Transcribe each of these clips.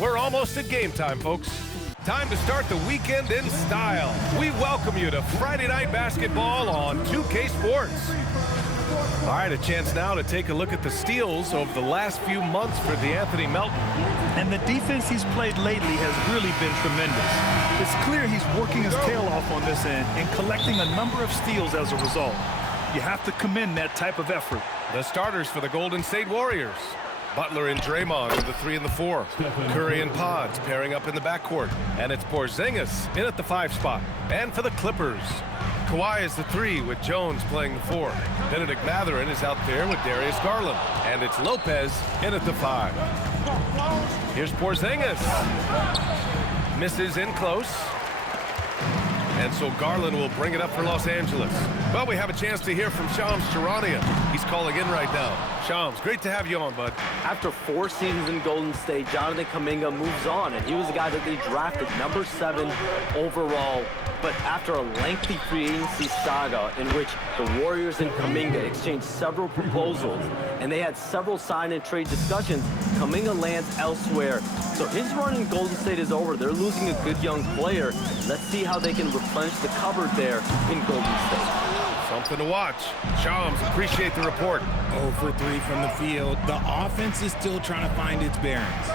We're almost at game time, folks. Time to start the weekend in style. We welcome you to Friday Night Basketball on 2K Sports. All right, a chance now to take a look at the steals over the last few months for DeAnthony Melton. And the defense he's played lately has really been tremendous. It's clear he's working his tail off on this end and collecting a number of steals as a result. You have to commend that type of effort. The starters for the Golden State Warriors. Butler and Draymond with the 3 and the 4. Curry and Pods pairing up in the backcourt. And it's Porzingis in at the 5 spot. And for the Clippers, Kawhi is the 3 with Jones playing the 4. Benedict Mathurin is out there with Darius Garland. And it's Lopez in at the 5. Here's Porzingis. Misses in close. And so Garland will bring it up for Los Angeles. Well, we have a chance to hear from Shams Charania. He's calling in right now. Shams, great to have you on, bud. After 4 seasons in Golden State, Jonathan Kuminga moves on, and he was the guy that they drafted number 7 overall. But after a lengthy free agency saga in which the Warriors and Kuminga exchanged several proposals, and they had several sign and trade discussions, Kuminga lands elsewhere. So his run in Golden State is over. They're losing a good young player. Let's see how they can replenish the cupboard there in Golden State. Something to watch. Shams, appreciate the report. 0 for 3 from the field. The offense is still trying to find its bearings.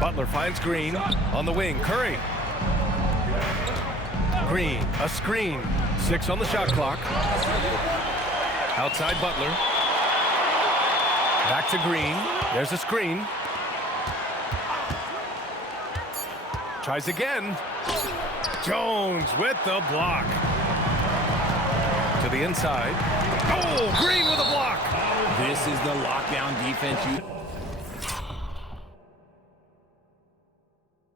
Butler finds Green on the wing. Curry. Green, a screen. 6 on the shot clock. Outside Butler. Back to Green. There's a screen. Tries again. Jones with the block. To the inside. Oh, Green with a block. This is the lockdown defense you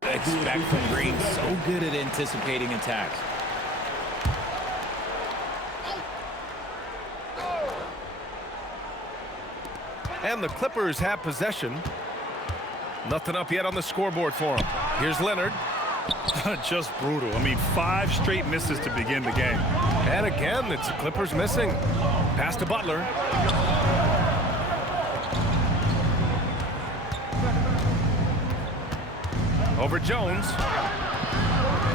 expect from Green. So good at anticipating attacks. And the Clippers have possession. Nothing up yet on the scoreboard for them. Here's Leonard. Just brutal. I mean, 5 straight misses to begin the game. And again, it's the Clippers missing. Pass to Butler. Over Jones.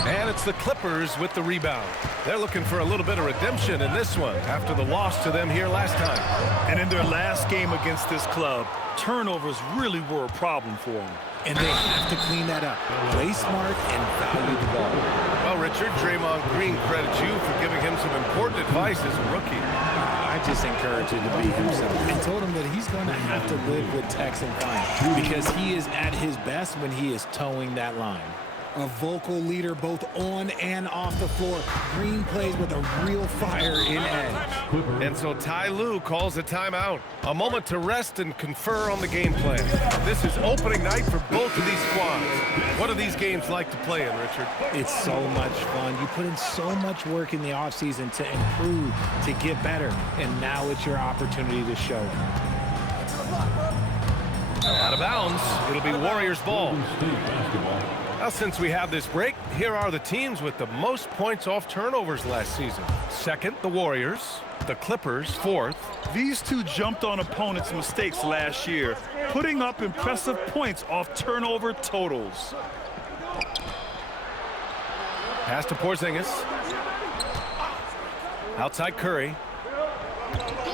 And it's the Clippers with the rebound. They're looking for a little bit of redemption in this one after the loss to them here last time. And in their last game against this club, turnovers really were a problem for them. And they have to clean that up. Play smart and value the ball. Well, Richard, Draymond Green credits you for giving him some important advice as a rookie. I just encourage him to be himself and told him that he's going to have to live with Tex and Fine because he is at his best when he is towing that line. A vocal leader both on and off the floor. Green plays with a real fire in edge. And so Ty Lue calls a timeout. A moment to rest and confer on the game plan. This is opening night for both of these squads. What do these games like to play in, Richard? It's so much fun. You put in so much work in the offseason to improve, to get better, and now it's your opportunity to show it. Out of bounds. It'll be Warriors ball. Now, since we have this break, here are the teams with the most points off turnovers last season. Second, the Warriors. The Clippers, 4th. These two jumped on opponents' mistakes last year, putting up impressive points off turnover totals. Pass to Porzingis. Outside Curry.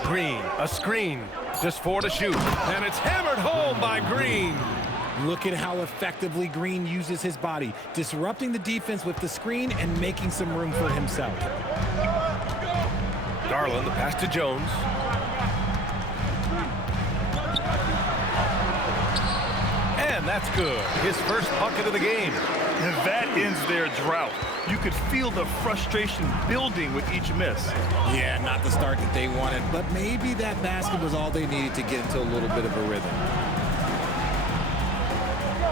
Green, a screen. Just 4 to shoot. And it's hammered home by Green. Look at how effectively Green uses his body, disrupting the defense with the screen and making some room for himself. Garland, the pass to Jones. And that's good. His first bucket of the game. And that ends their drought. You could feel the frustration building with each miss. Yeah, not the start that they wanted, but maybe that basket was all they needed to get into a little bit of a rhythm.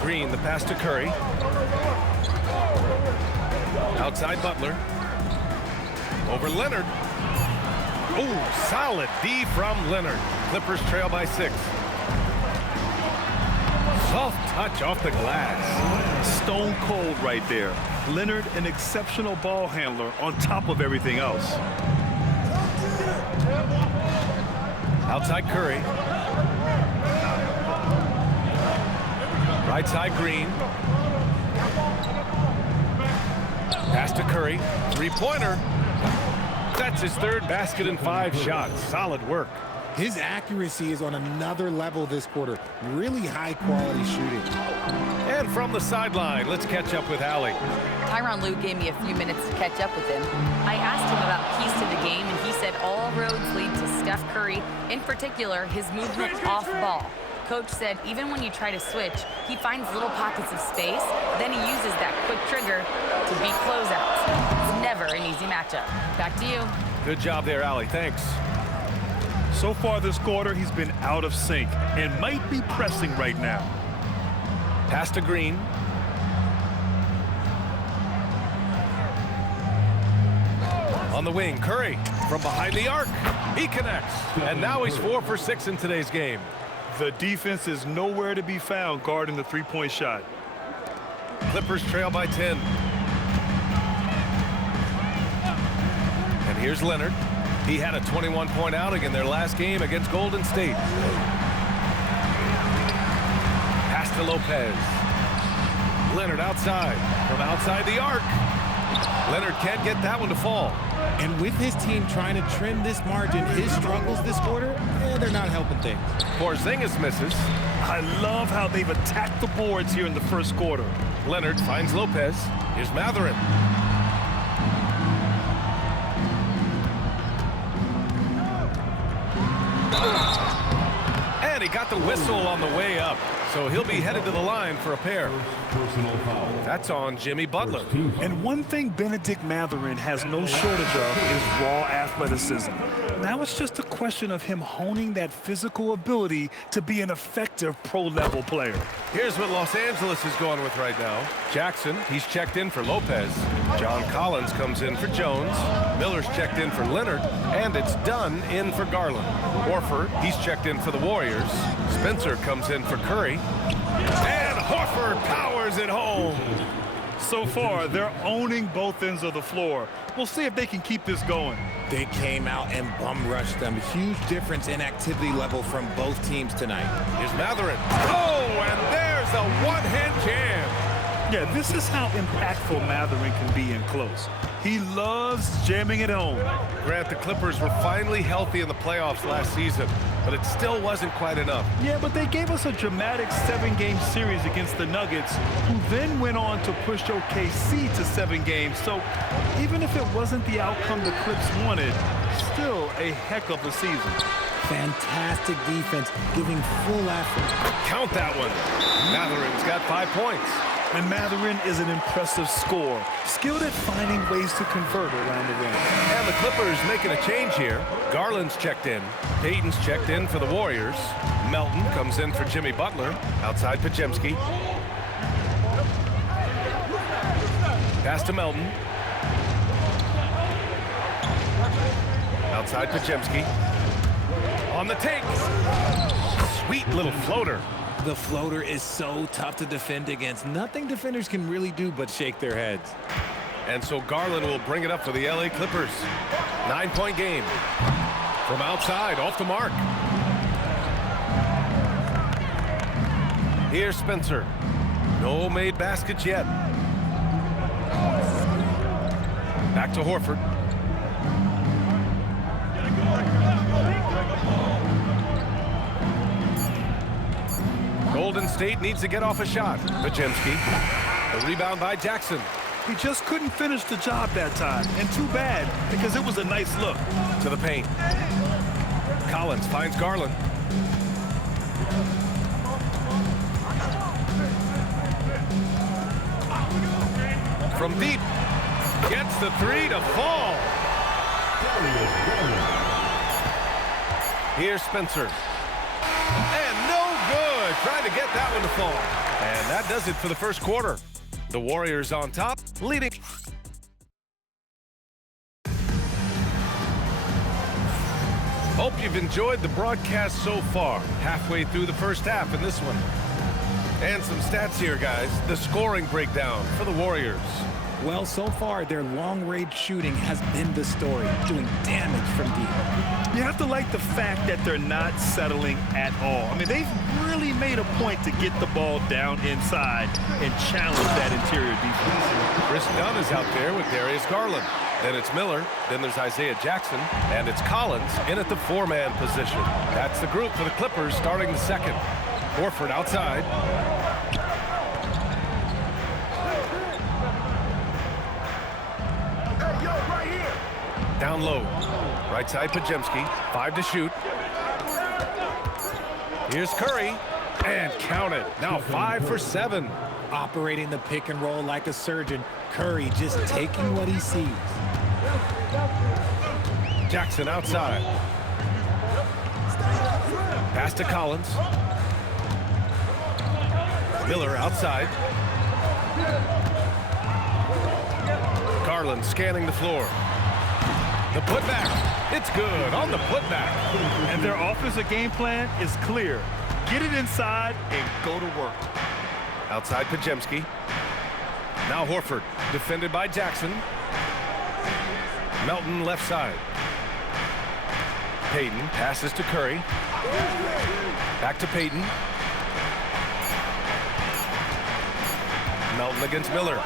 Green, the pass to Curry. Outside Butler. Over Leonard. Oh, solid D from Leonard. Clippers trail by 6. Soft touch off the glass. Stone cold right there. Leonard, an exceptional ball handler on top of everything else. Outside Curry. Right side, Green. Pass to Curry. Three-pointer. That's his third basket in 5 shots. Solid work. His accuracy is on another level this quarter. Really high-quality shooting. And from the sideline, let's catch up with Allie. Tyronn Lue gave me a few minutes to catch up with him. I asked him about keys to the game, and he said all roads lead to Steph Curry, in particular, his movement off ball. Coach said even when you try to switch, he finds little pockets of space, then he uses that quick trigger to beat closeouts. It's never an easy matchup. Back to you. Good job there, Allie. Thanks. So far this quarter, he's been out of sync and might be pressing right now. Pass to Green. On the wing, Curry from behind the arc. He connects. And now he's 4 for 6 in today's game. The defense is nowhere to be found guarding the three-point shot. Clippers trail by 10. And here's Leonard. He had a 21-point outing in their last game against Golden State. Pass to Lopez. Leonard outside. From outside the arc. Leonard can't get that one to fall. And with his team trying to trim this margin, his struggles this quarter, they're not helping things. Porzingis misses. I love how they've attacked the boards here in the first quarter. Leonard finds Lopez. Here's Matherin. And he got the whistle on the way up. So he'll be headed to the line for a pair. That's on Jimmy Butler. And one thing Benedict Matherin has no shortage of is raw athleticism. Now it's just a question of him honing that physical ability to be an effective pro-level player. Here's what Los Angeles is going with right now. Jackson, he's checked in for Lopez. John Collins comes in for Jones. Miller's checked in for Leonard. And it's Dunn in for Garland. Horford, he's checked in for the Warriors. Spencer comes in for Curry. And Horford powers it home. So far, they're owning both ends of the floor. We'll see if they can keep this going. They came out and bum rushed them. Huge difference in activity level from both teams tonight. Here's Matherin. Oh, and there's a one-hand jam. Yeah, this is how impactful Matherin can be in close. He loves jamming it home. Grant, the Clippers were finally healthy in the playoffs last season, but it still wasn't quite enough. Yeah, but they gave us a dramatic 7-game series against the Nuggets, who then went on to push OKC to 7 games. So even if it wasn't the outcome the Clips wanted, still a heck of a season. Fantastic defense, giving full effort. Count that one. Matherin's got 5 points. And Matherin is an impressive scorer, skilled at finding ways to convert around the rim. And the Clippers making a change here. Garland's checked in. Payton's checked in for the Warriors. Melton comes in for Jimmy Butler. Outside Podziemski. Pass to Melton. Outside Podziemski. On the take. Sweet little floater. The floater is so tough to defend against. Nothing defenders can really do but shake their heads. And so Garland will bring it up for the LA Clippers. 9-point game. From outside, off the mark. Here's Spencer. No made baskets yet. Back to Horford. Golden State needs to get off a shot. Podziemski. The rebound by Jackson. He just couldn't finish the job that time. And too bad, because it was a nice look. To the paint. Collins finds Garland. From deep. Gets the 3 to fall. Here's Spencer. And no good. Trying to get that one to fall. And that does it for the first quarter. The Warriors on top, leading. Hope you've enjoyed the broadcast so far. Halfway through the first half in this one. And some stats here, guys. The scoring breakdown for the Warriors. Well, so far, their long-range shooting has been the story, doing damage from deep. You have to like the fact that they're not settling at all. I mean, they've really made a point to get the ball down inside and challenge that interior defense. Chris Dunn is out there with Darius Garland. Then it's Miller, then there's Isaiah Jackson, and it's Collins in at the 4-man position. That's the group for the Clippers starting the second. Horford outside. Down low. Right side, Pajemski. 5 to shoot. Here's Curry. And count it. Now 5 for 7. Operating the pick and roll like a surgeon. Curry just taking what he sees. Jackson outside. Pass to Collins. Miller outside. Garland scanning the floor. The putback. It's good on the putback. And their offensive game plan is clear. Get it inside and go to work. Outside Pajemski. Now Horford, defended by Jackson. Melton left side. Payton passes to Curry. Back to Payton. Melton against Miller.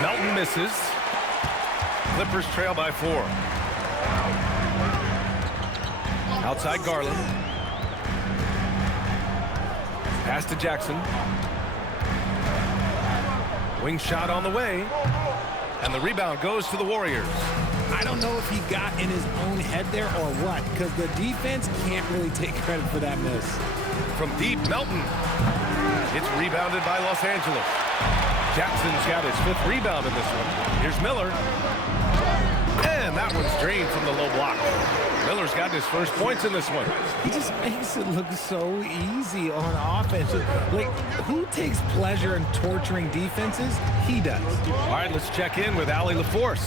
Melton misses. Clippers trail by 4. Outside Garland. Pass to Jackson. Wing shot on the way. And the rebound goes to the Warriors. I don't know if he got in his own head there or what, because the defense can't really take credit for that miss. From deep, Melton. It's rebounded by Los Angeles. Jackson's got his 5th rebound in this one. Here's Miller. And that one's drained from the low block. Miller's got his first points in this one. He just makes it look so easy on offense. Like, who takes pleasure in torturing defenses? He does. All right, let's check in with Allie LaForce.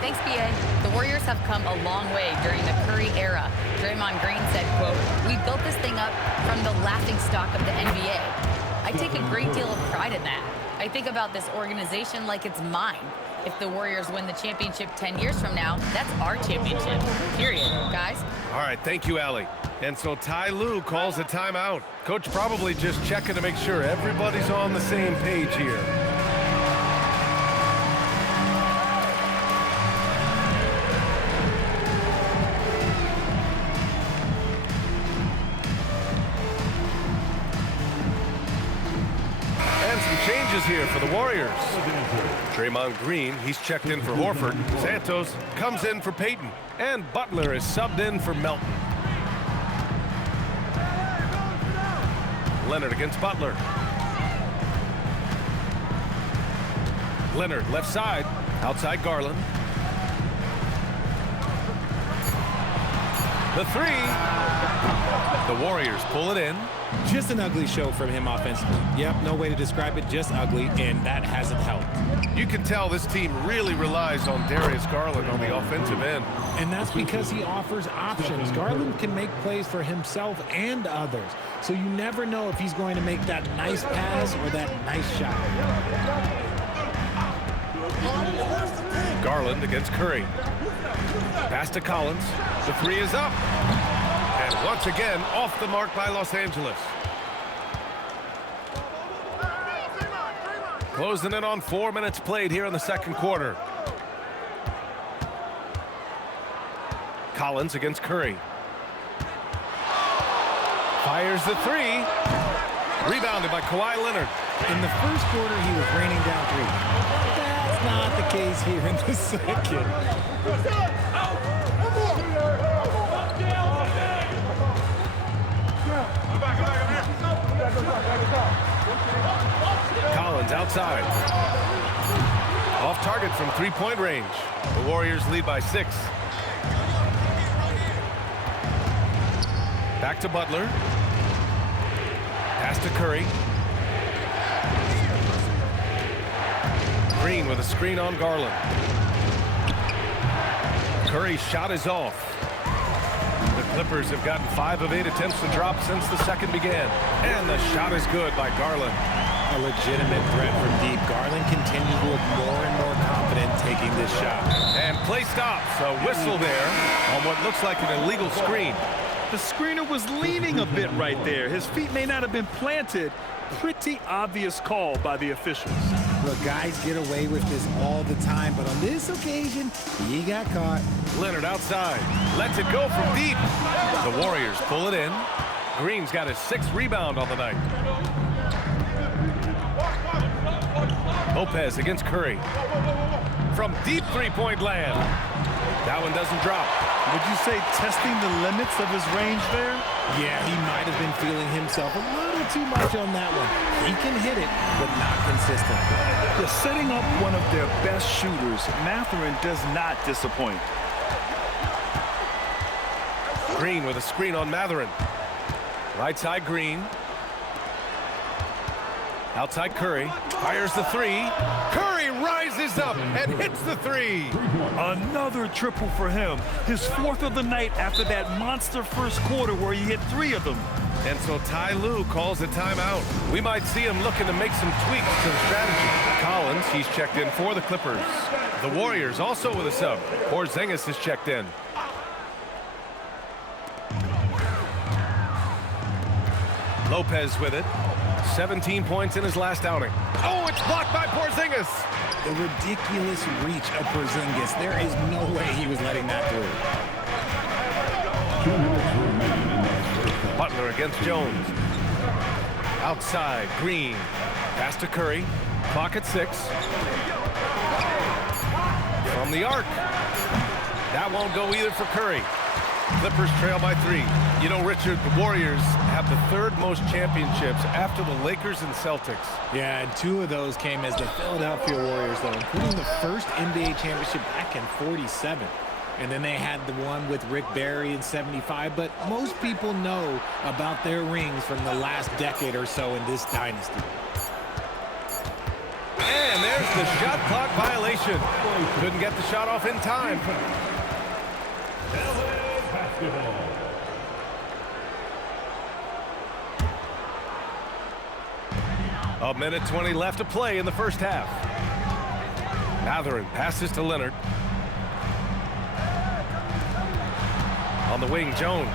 Thanks, B.A. The Warriors have come a long way during the Curry era. Draymond Green said, quote, "We built this thing up from the laughingstock of the NBA. I take a great deal of pride in that. I think about this organization like it's mine. If the Warriors win the championship 10 years from now, that's our championship, period, guys." All right, thank you, Allie. And so Ty Lue calls a timeout. Coach probably just checking to make sure everybody's on the same page here. Changes here for the Warriors. Draymond Green, he's checked in for Horford. Santos comes in for Payton. And Butler is subbed in for Melton. Leonard against Butler. Leonard left side. Outside Garland. The 3. The Warriors pull it in. Just an ugly show from him offensively. Yep, no way to describe it, just ugly, and that hasn't helped. You can tell this team really relies on Darius Garland on the offensive end. And that's because he offers options. Garland can make plays for himself and others, so you never know if he's going to make that nice pass or that nice shot. Garland against Curry. Pass to Collins. The 3 is up. And once again, off the mark by Los Angeles. Closing in on 4 minutes played here in the second quarter. Collins against Curry. Fires the 3. Rebounded by Kawhi Leonard. In the first quarter, he was raining down 3. That's not the case here in the second. Collins outside. Off target from 3-point range. The Warriors lead by 6. Back to Butler. Pass to Curry. Green with a screen on Garland. Curry's shot is off. The Clippers have gotten 5 of 8 attempts to drop since the second began. And the shot is good by Garland. a legitimate threat from deep. Garland continues to look more and more confident taking this shot. And play stops. A whistle there on what looks like an illegal screen. The screener was leaning a bit right there. His feet may not have been planted. Pretty obvious call by the officials. Look, guys get away with this all the time, but on this occasion, he got caught. Leonard outside. Lets it go from deep. The Warriors pull it in. Green's got his 6th rebound on the night. Lopez against Curry. From deep three-point land. That one doesn't drop. Would you say testing the limits of his range there? Yeah, he might have been feeling himself a little too much on that one. He can hit it, but not consistent. They're setting up one of their best shooters. Mathurin does not disappoint. Green with a screen on Mathurin. Right side Green. Outside Curry. Fires the three. Curry rises up and hits the three. Another triple for him. His 4th of the night after that monster first quarter where he hit 3 of them. And so Ty Lue calls a timeout. We might see him looking to make some tweaks to the strategy. Collins, he's checked in for the Clippers. The Warriors also with a sub. Porzingis is checked in. Lopez with it. 17 points in his last outing. Oh, it's blocked by Porzingis. The ridiculous reach of Porzingis. There is no way he was letting that through. Butler against Jones. Outside, Green. Pass to Curry. Clock at 6. From the arc. That won't go either for Curry. Clippers trail by 3. You know, Richard, the Warriors have the 3rd most championships after the Lakers and Celtics. Yeah, and 2 of those came as the Philadelphia Warriors, though, including the first NBA championship back in '47. And then they had the one with Rick Barry in '75. But most people know about their rings from the last decade or so in this dynasty. And there's the shot clock violation. Couldn't get the shot off in time. A minute 20 left to play in the first half. Mathurin passes to Leonard. On the wing, Jones.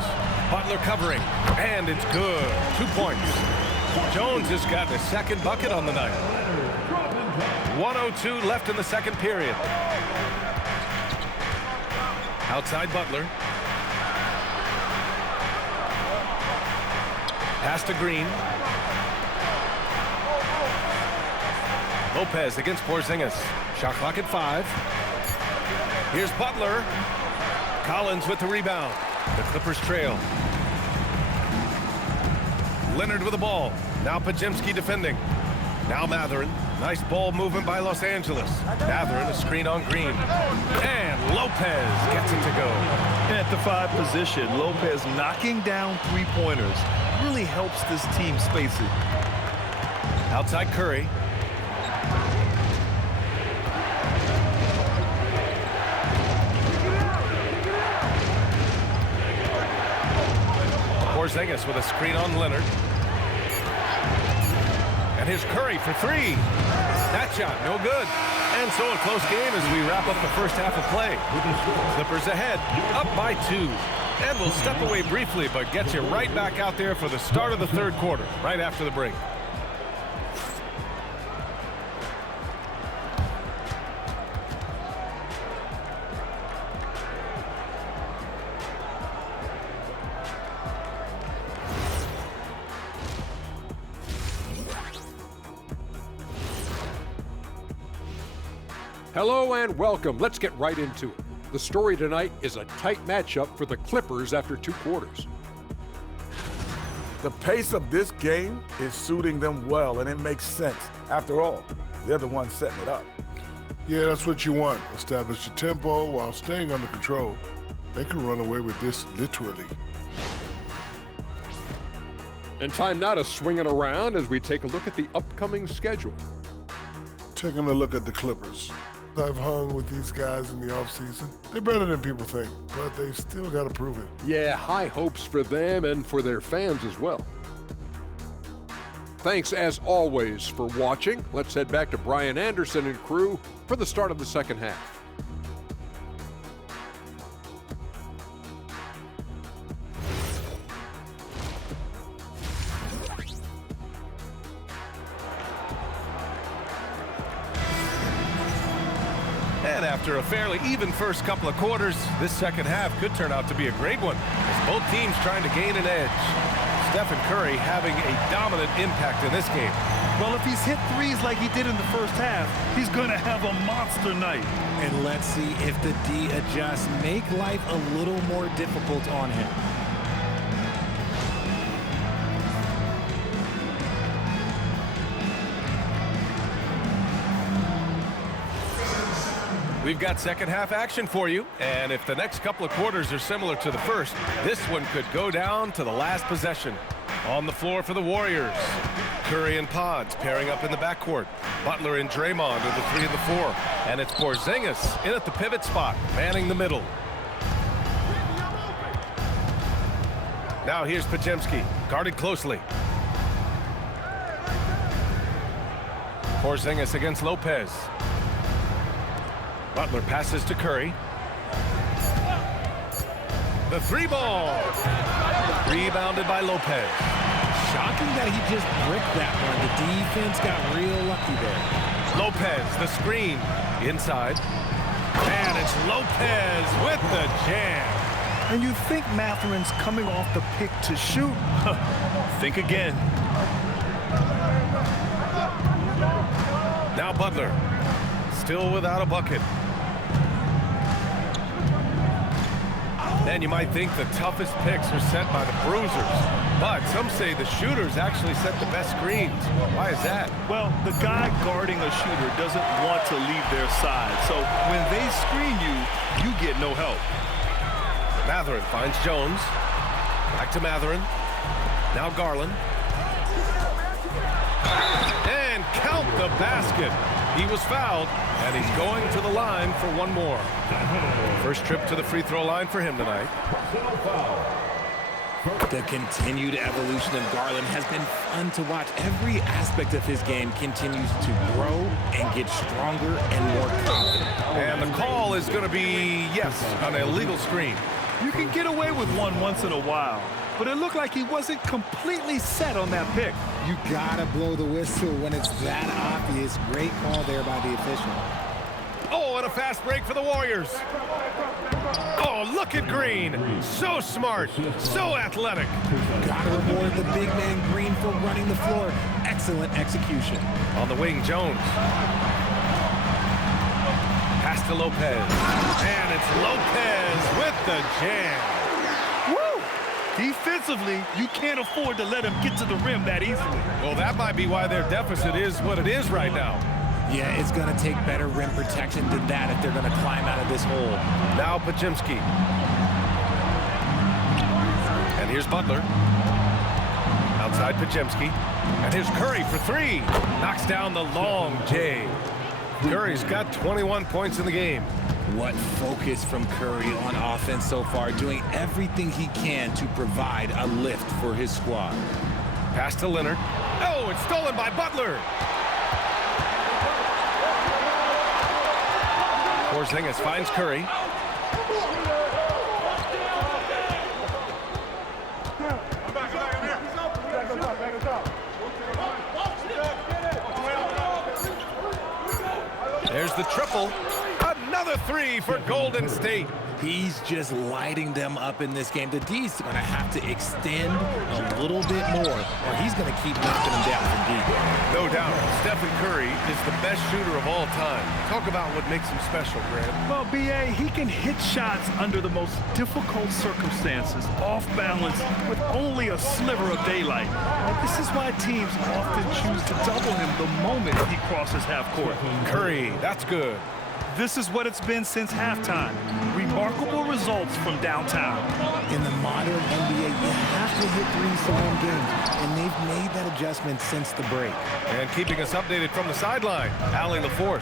Butler covering, and it's good. 2 points. Jones has gotten his 2nd bucket on the night. 1:02 left in the 2nd period. Outside Butler. Pass to Green. Lopez against Porzingis. Shot clock at 5. Here's Butler. Collins with the rebound. The Clippers trail. Leonard with the ball. Now Pajemski defending. Now Mathurin. Nice ball movement by Los Angeles. Mathurin, a screen on Green. And Lopez gets it to go. At the 5 position, Lopez knocking down 3-pointers really helps this team space it. Outside Curry. Porzingis with a screen on Leonard. And here's Curry for 3. That shot, no good. And so a close game as we wrap up the first half of play. Clippers ahead, up by 2. And we'll step away briefly, but get you right back out there for the start of the 3rd quarter, right after the break. Hello and welcome. Let's get right into it. The story tonight is a tight matchup for the Clippers after 2 quarters. The pace of this game is suiting them well, and it makes sense. After all, they're the ones setting it up. Yeah, that's what you want. Establish the tempo while staying under control. They can run away with this literally. And time now to swing it around as we take a look at the upcoming schedule. Taking a look at the Clippers. I've hung with these guys in the offseason. They're better than people think, but they've still got to prove it. Yeah, high hopes for them and for their fans as well. Thanks as always for watching. Let's head back to Brian Anderson and crew for the start of the second half. And after a fairly even first couple of quarters, this second half could turn out to be a great one, as both teams trying to gain an edge. Stephen Curry having a dominant impact in this game. Well, if he's hit threes like he did in the first half, he's going to have a monster night. And let's see if the D adjusts, make life a little more difficult on him. We've got second half action for you, and if the next couple of quarters are similar to the first, this one could go down to the last possession. On the floor for the Warriors, Curry and Pods pairing up in the backcourt. Butler and Draymond are the 3 and the 4, and it's Porzingis in at the pivot spot, manning the middle. Now here's Podziemski, guarded closely. Porzingis against Lopez. Butler passes to Curry. The 3-ball. Rebounded by Lopez. Shocking that he just bricked that one. The defense got real lucky there. Lopez, the screen. Inside. And it's Lopez with the jam. And you think Mathurin's coming off the pick to shoot? Think again. Now Butler. Still without a bucket. And you might think the toughest picks are set by the bruisers, but some say the shooters actually set the best screens. Why is that? Well, the guy guarding a shooter doesn't want to leave their side, so when they screen you, you get no help. Mathurin finds Jones. Back to Mathurin. Now Garland. And count the basket. He was fouled, and he's going to the line for one more. First trip to the free throw line for him tonight. The continued evolution of Garland has been fun to watch. Every aspect of his game continues to grow and get stronger and more confident. And the call is going to be, yes, an illegal screen. You can get away with one once in a while, but it looked like he wasn't completely set on that pick. You gotta blow the whistle when it's that obvious. Great call there by the official. Oh, and a fast break for the Warriors. Oh, look at Green. So smart, so athletic. Gotta reward the big man Green for running the floor. Excellent execution. On the wing, Jones. Pass to Lopez. And it's Lopez with the jam. Woo! Defensively, you can't afford to let him get to the rim that easily. Well, that might be why their deficit is what it is right now. Yeah, it's going to take better rim protection than that if they're going to climb out of this hole. Now Podziemski. And here's Butler. Outside Podziemski. And here's Curry for 3. Knocks down the long J. Curry's got 21 points in the game. What focus from Curry on offense so far, doing everything he can to provide a lift for his squad. Pass to Leonard. Oh, it's stolen by Butler. Porzingis finds Curry. There's the triple. Another 3 for Golden State. He's just lighting them up in this game. The D's going to have to extend a little bit more, or he's going to keep knocking them down from deep. No doubt, Stephen Curry is the best shooter of all time. Talk about what makes him special, Grant. Well, B.A., he can hit shots under the most difficult circumstances, off balance, with only a sliver of daylight. This is why teams often choose to double him the moment he crosses half court. Curry, that's good. This is what it's been since halftime. Remarkable results from downtown. In the modern NBA, you have to hit threes to win games, and they've made that adjustment since the break. And keeping us updated from the sideline, Allie LaForce.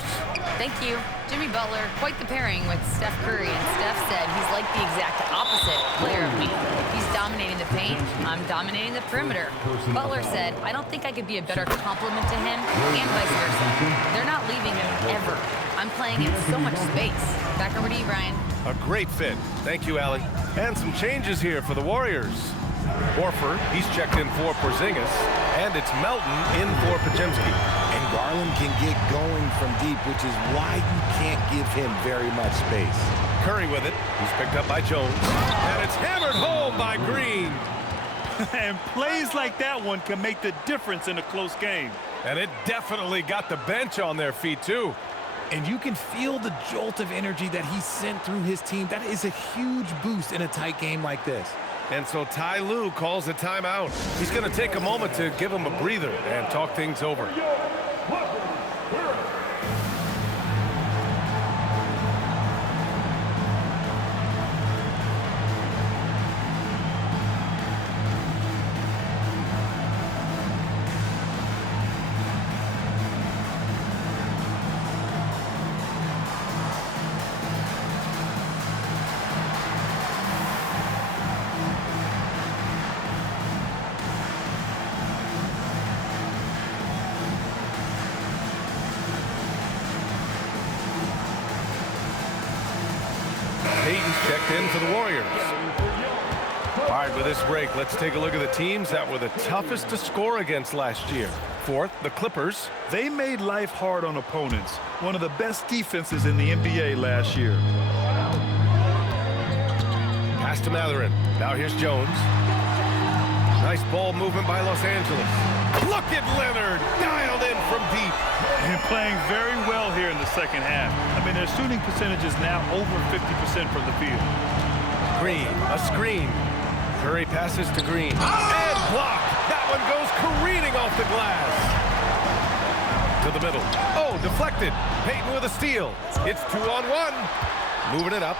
Thank you. Jimmy Butler, quite the pairing with Steph Curry, and Steph said he's like the exact opposite player of me. He's dominating the paint, I'm dominating the perimeter. Butler said, I don't think I could be a better complement to him, and vice versa. They're not leaving him ever. I'm playing in so much space. Back over to you, Brian. A great fit. Thank you, Allie. And some changes here for the Warriors. Horford, he's checked in for Porzingis, and it's Melton in for Podziemski. And Garland can get going from deep, which is why you can't give him very much space. Curry with it. He's picked up by Jones, and it's hammered home by Green. And plays like that one can make the difference in a close game. And it definitely got the bench on their feet, too. And you can feel the jolt of energy that he sent through his team. That is a huge boost in a tight game like this. And so Ty Lue calls a timeout. He's going to take a moment to give him a breather and talk things over. Payton's checked in for the Warriors. All right, with this break, let's take a look at the teams that were the toughest to score against last year. Fourth, the Clippers. They made life hard on opponents. One of the best defenses in the NBA last year. Pass to Matherin. Now here's Jones. Nice ball movement by Los Angeles. Look at Leonard, dialed in from deep. And playing very well here in the second half. I mean, their shooting percentage is now over 50% from the field. Green, a screen. Curry passes to Green. And blocked. That one goes careening off the glass. To the middle. Oh, deflected. Payton with a steal. It's 2-on-1. Moving it up.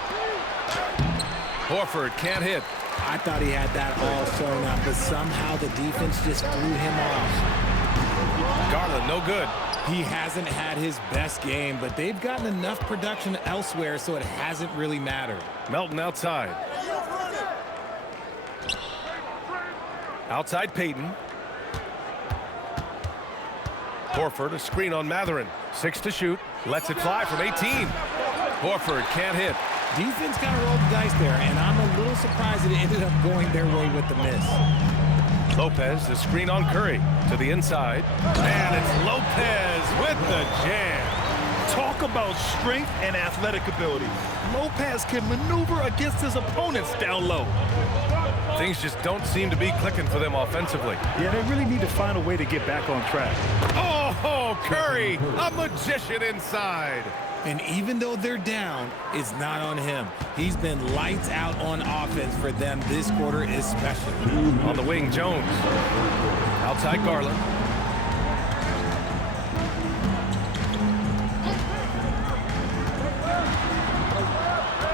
Horford can't hit. I thought he had that all sewn up, but somehow the defense just threw him off. Garland, no good. He hasn't had his best game, but they've gotten enough production elsewhere, so it hasn't really mattered. Melton outside. Outside Payton. Horford, a screen on Matherin. 6 to shoot. Lets it fly from 18. Horford can't hit. Defense kind of rolled the dice there, and I'm a little surprised that it ended up going their way with the miss. Lopez, the screen on Curry. To the inside. And it's Lopez with the jam. Talk about strength and athletic ability. Lopez can maneuver against his opponents down low. Things just don't seem to be clicking for them offensively. Yeah, they really need to find a way to get back on track. Oh, Curry, a magician inside. And even though they're down, it's not on him. He's been lights out on offense for them this quarter especially. On the wing, Jones. Outside Garland.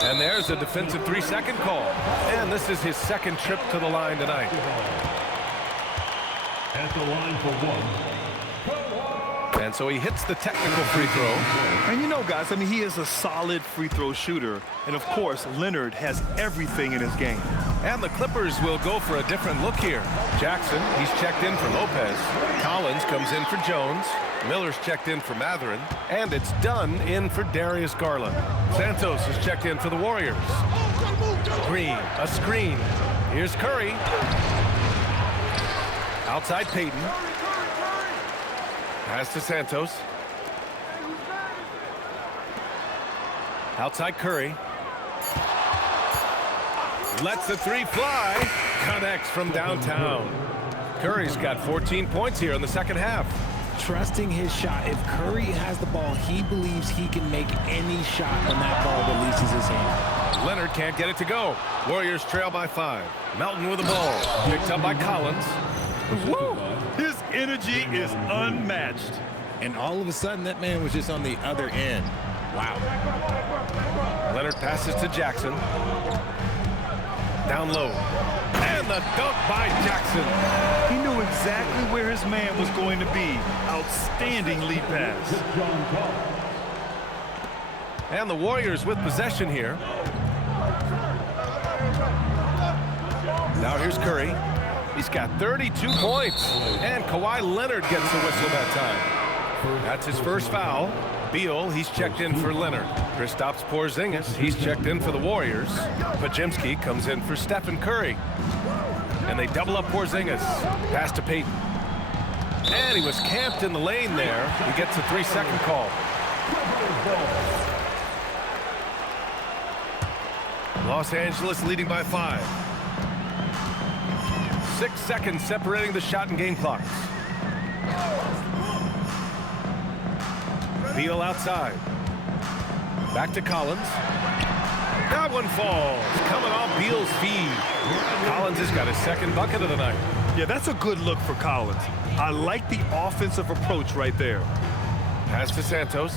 And there's a defensive 3-second call. And this is his second trip to the line tonight. At the line for one. And so he hits the technical free throw. And you know, guys, I mean, he is a solid free throw shooter. And, of course, Leonard has everything in his game. And the Clippers will go for a different look here. Jackson, he's checked in for Lopez. Collins comes in for Jones. Miller's checked in for Matherin. And it's Dunn in for Darius Garland. Santos is checked in for the Warriors. Green, a screen. Here's Curry. Outside Payton. Pass to Santos. Outside Curry. Lets the three fly. Connects from downtown. Curry's got 14 points here in the second half. Trusting his shot. If Curry has the ball, he believes he can make any shot when that ball releases his hand. Leonard can't get it to go. Warriors trail by 5. Melton with the ball. Picked up by Collins. Woo! His energy is unmatched. And all of a sudden, that man was just on the other end. Wow. Leonard passes to Jackson. Down low. And the dunk by Jackson. He knew exactly where his man was going to be. Outstanding lead pass. And the Warriors with possession here. Now here's Curry. He's got 32 points. And Kawhi Leonard gets the whistle that time. That's his first foul. Beal, he's checked in for Leonard. Kristaps Porzingis, he's checked in for the Warriors. Podziemski comes in for Stephen Curry. And they double up Porzingis. Pass to Payton. And he was camped in the lane there. He gets a 3-second call. Los Angeles leading by 5. 6 seconds separating the shot and game clocks. Beal outside. Back to Collins. That one falls. Coming off Beal's feed. Collins has got his second bucket of the night. Yeah, that's a good look for Collins. I like the offensive approach right there. Pass to Santos.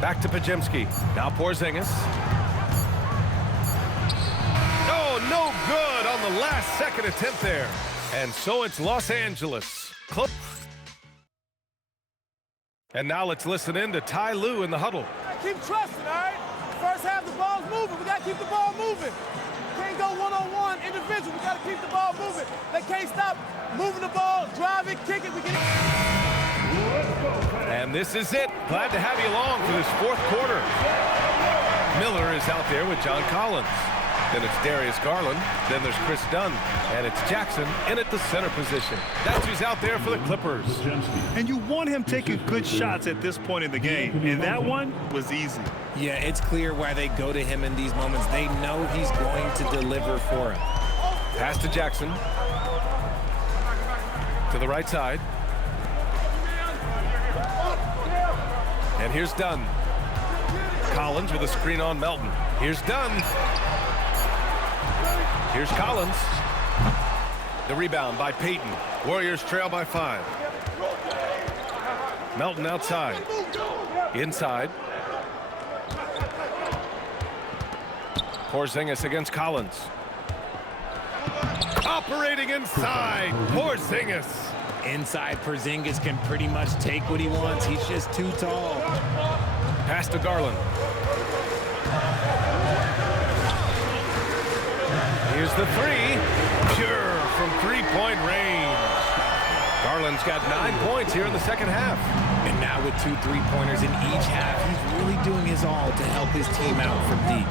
Back to Podziemski. Now Porzingis. Oh, no good on the last second attempt there. And so it's Los Angeles. Close. And now let's listen in to Ty Lue in the huddle. Keep trusting, all right? First half, the ball's moving. We got to keep the ball moving. Can't go one-on-one individual. We got to keep the ball moving. They can't stop moving the ball, drive it, kick it. We can. And this is it. Glad to have you along for this fourth quarter. Miller is out there with John Collins. Then it's Darius Garland. Then there's Chris Dunn. And it's Jackson in at the center position. That's who's out there for the Clippers. And you want him taking good shots at this point in the game. And that one was easy. Yeah, it's clear why they go to him in these moments. They know he's going to deliver for him. Pass to Jackson. To the right side. And here's Dunn. Collins with a screen on Melton. Here's Dunn. Here's Collins. The rebound by Payton. Warriors trail by 5. Melton outside. Inside. Porzingis against Collins. Operating inside. Porzingis. Inside, Porzingis can pretty much take what he wants. He's just too tall. Pass to Garland. Here's the 3. Pure from three-point range. Garland's got 9 points here in the second half. And now with 2 3-pointers in each half, he's really doing his all to help his team out from deep.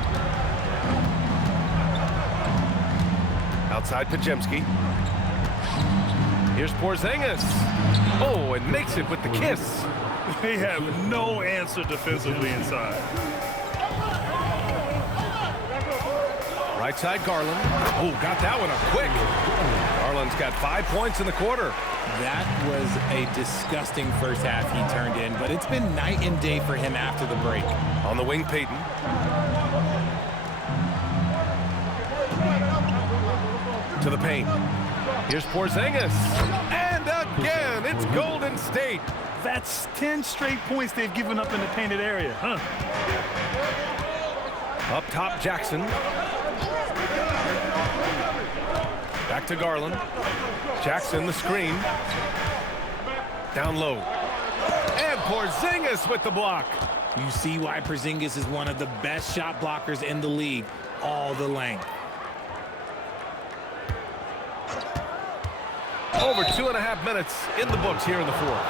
Outside Podziemski. Here's Porzingis. Oh, and makes it with the kiss. They have no answer defensively inside. Right side Garland. Oh, got that one up quick. Garland's got 5 points in the quarter. That was a disgusting first half he turned in, but it's been night and day for him after the break. On the wing, Payton. To the paint. Here's Porzingis. And again, it's Golden State. That's 10 straight points they've given up in the painted area, huh? Up top, Jackson. Back to Garland. Jackson, the screen. Down low. And Porzingis with the block. You see why Porzingis is one of the best shot blockers in the league. All the length. Over 2.5 minutes in the books here in the fourth.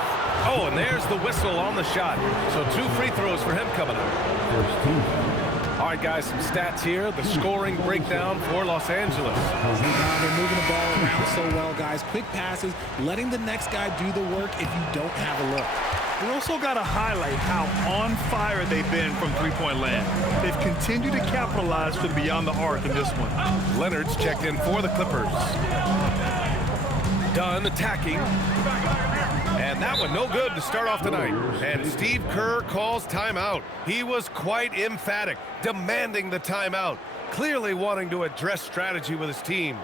Oh, and there's the whistle on the shot. So 2 free throws for him coming up. All right, guys, some stats here. The scoring breakdown for Los Angeles. They're moving the ball around so well, guys. Quick passes, letting the next guy do the work if you don't have a look. We also got to highlight how on fire they've been from three-point land. They've continued to capitalize from beyond the arc in this one. Leonard's checked in for the Clippers. Dunn attacking. And that one no good to start off the night. And Steve Kerr calls timeout. He was quite emphatic, demanding the timeout, clearly wanting to address strategy with his team.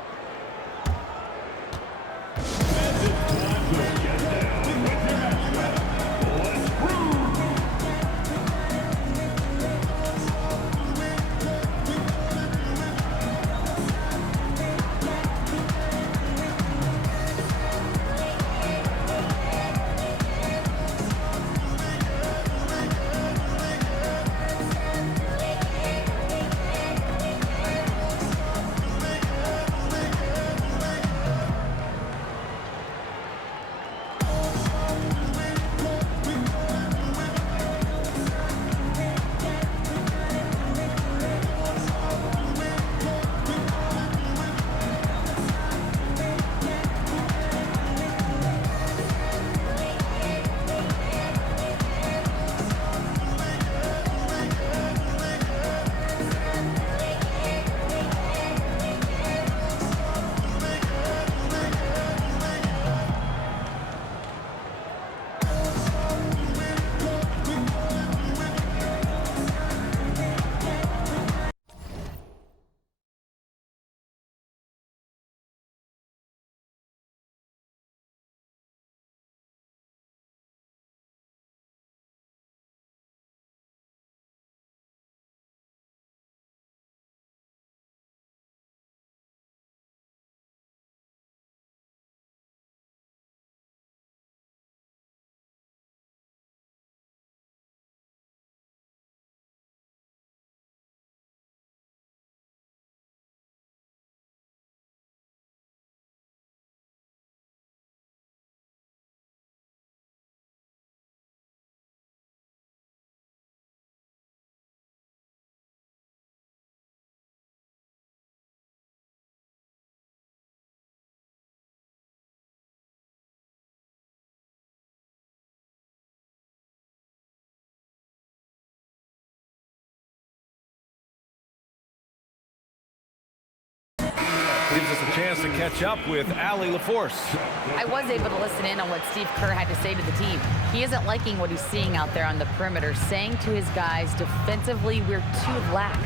chance to catch up with Allie LaForce. I was able to listen in on what Steve Kerr had to say to the team. He isn't liking what he's seeing out there on the perimeter, saying to his guys, defensively, we're too lax,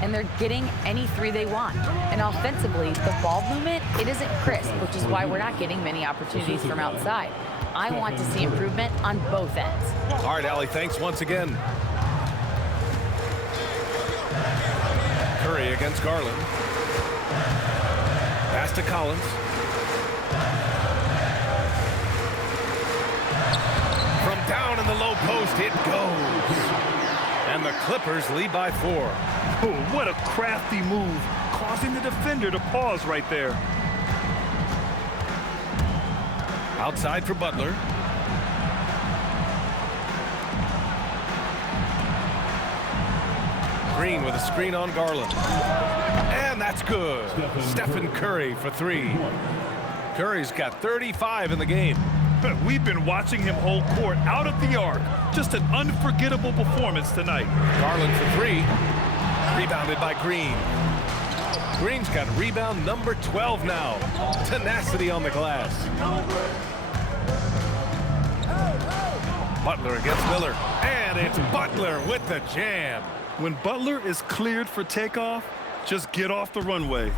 and they're getting any three they want. And offensively, the ball movement, it isn't crisp, which is why we're not getting many opportunities from outside. I want to see improvement on both ends. All right, Allie, thanks once again. Curry against Garland. Pass to Collins. From down in the low post, it goes. And the Clippers lead by 4. Oh, what a crafty move, causing the defender to pause right there. Outside for Butler. Green with a screen on Garland. And that's good. Stephen Curry for 3. Curry's got 35 in the game. We've been watching him hold court out of the arc. Just an unforgettable performance tonight. Garland for 3. Rebounded by Green. Green's got rebound number 12 now. Tenacity on the glass. Butler against Miller. And it's Butler with the jam. When Butler is cleared for takeoff, just get off the runway.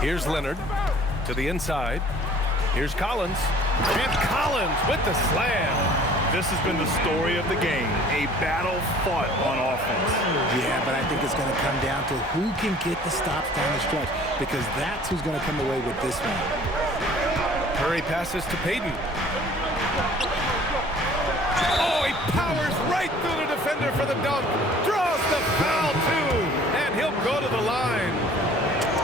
Here's Leonard to the inside. Here's Collins. And Collins with the slam. This has been the story of the game, a battle fought on offense. Yeah, but I think it's going to come down to who can get the stops down the stretch, because that's who's going to come away with this one. Curry passes to Payton. Oh, he powers right through the defender for the dunk. Draws the foul, too. And he'll go to the line.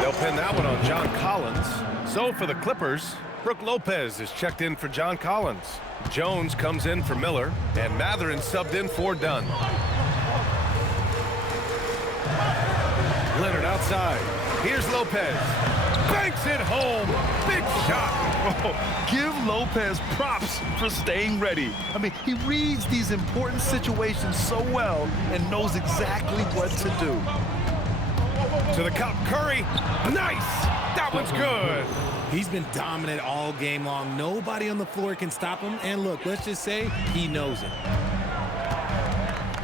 They'll pin that one on John Collins. So for the Clippers, Brook Lopez is checked in for John Collins. Jones comes in for Miller, and Matherin subbed in for Dunn. Leonard outside. Here's Lopez. Banks it home. Big shot. Oh, give Lopez props for staying ready. I mean, he reads these important situations so well and knows exactly what to do. To the cup, Curry. Nice. That one's good. He's been dominant all game long. Nobody on the floor can stop him. And look, let's just say he knows it.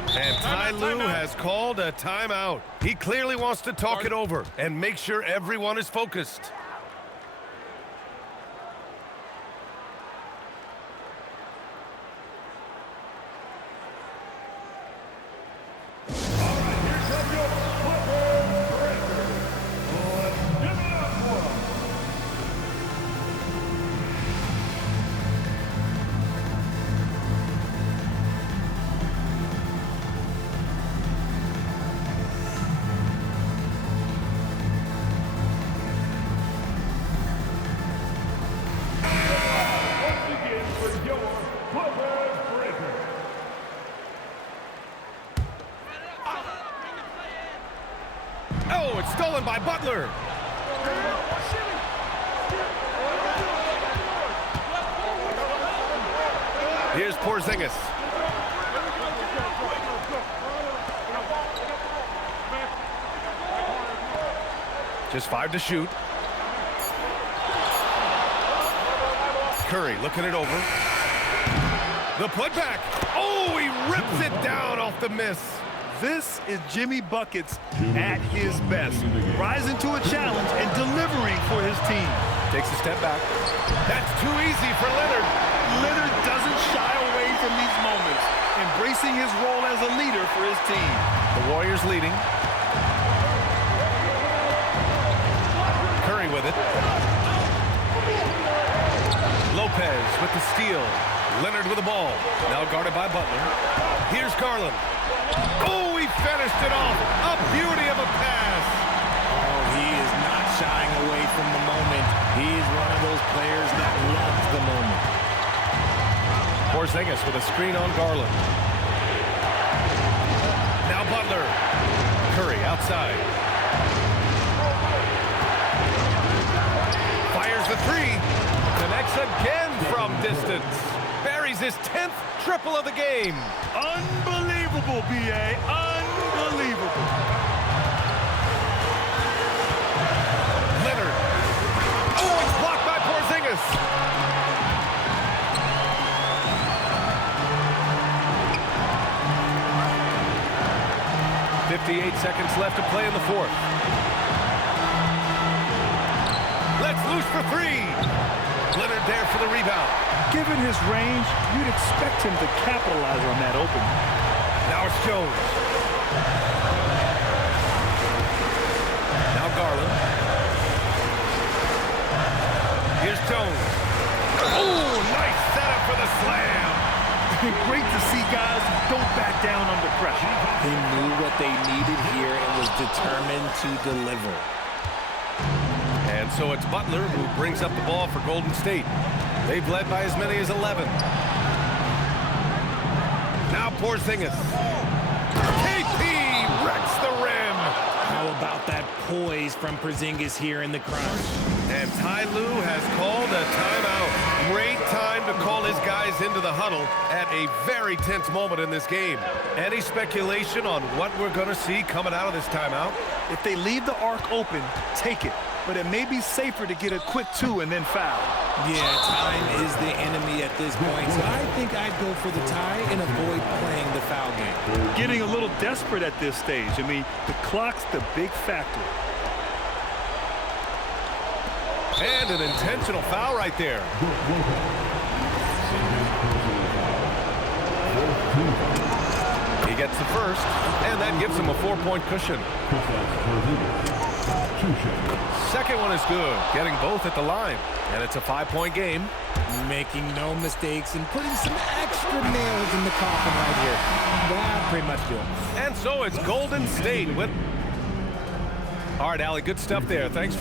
And Ty Lue has called a timeout. He clearly wants to talk it over and make sure everyone is focused. Oh, it's stolen by Butler. Here's Porzingis. Just 5 to shoot. Curry looking it over. The putback. Oh, he rips it down off the miss. This is Jimmy Buckets at his best, rising to a challenge and delivering for his team. Takes a step back. That's too easy for Leonard. Leonard doesn't shy away from these moments, embracing his role as a leader for his team. The Warriors leading. Curry with it. Lopez with the steal. Leonard with the ball. Now guarded by Butler. Here's Garland. Oh, he finished it off. A beauty of a pass. Oh, he is not shying away from the moment. He is one of those players that loves the moment. Porzingis with a screen on Garland. Now Butler. Curry outside. Fires the 3. Connects again from distance. Buries his 10th triple of the game. Unbelievable, B.A. Unbelievable. seconds left to play in the fourth. Let's loose for three. Leonard there for the rebound. Given his range, you'd expect him to capitalize on that opening. Now it's Jones. Now Garland. Here's Jones. Oh, nice setup for the slam. Great to see guys who don't back down under pressure. He knew what they needed here and was determined to deliver. And so it's Butler who brings up the ball for Golden State. They've led by as many as 11. Now Porzingis. KP wrecks the rim. How about that poise from Porzingis here in the crunch? And Ty Lue has called a timeout. Great time to call his guys into the huddle at a very tense moment in this game. Any speculation on what we're going to see coming out of this timeout? If they leave the arc open, take it. But it may be safer to get a quick two and then foul. Yeah, time is the enemy at this point, so I think I'd go for the tie and avoid playing the foul game. Getting a little desperate at this stage. I mean, the clock's the big factor. And an intentional foul right there. He gets the first, and that gives him a 4-point cushion. Second one is good, getting both at the line. And it's a 5-point game. Making no mistakes and putting some extra nails in the coffin right here. That pretty much do it. And so it's Golden State with... All right, Allie, good stuff there. Thanks.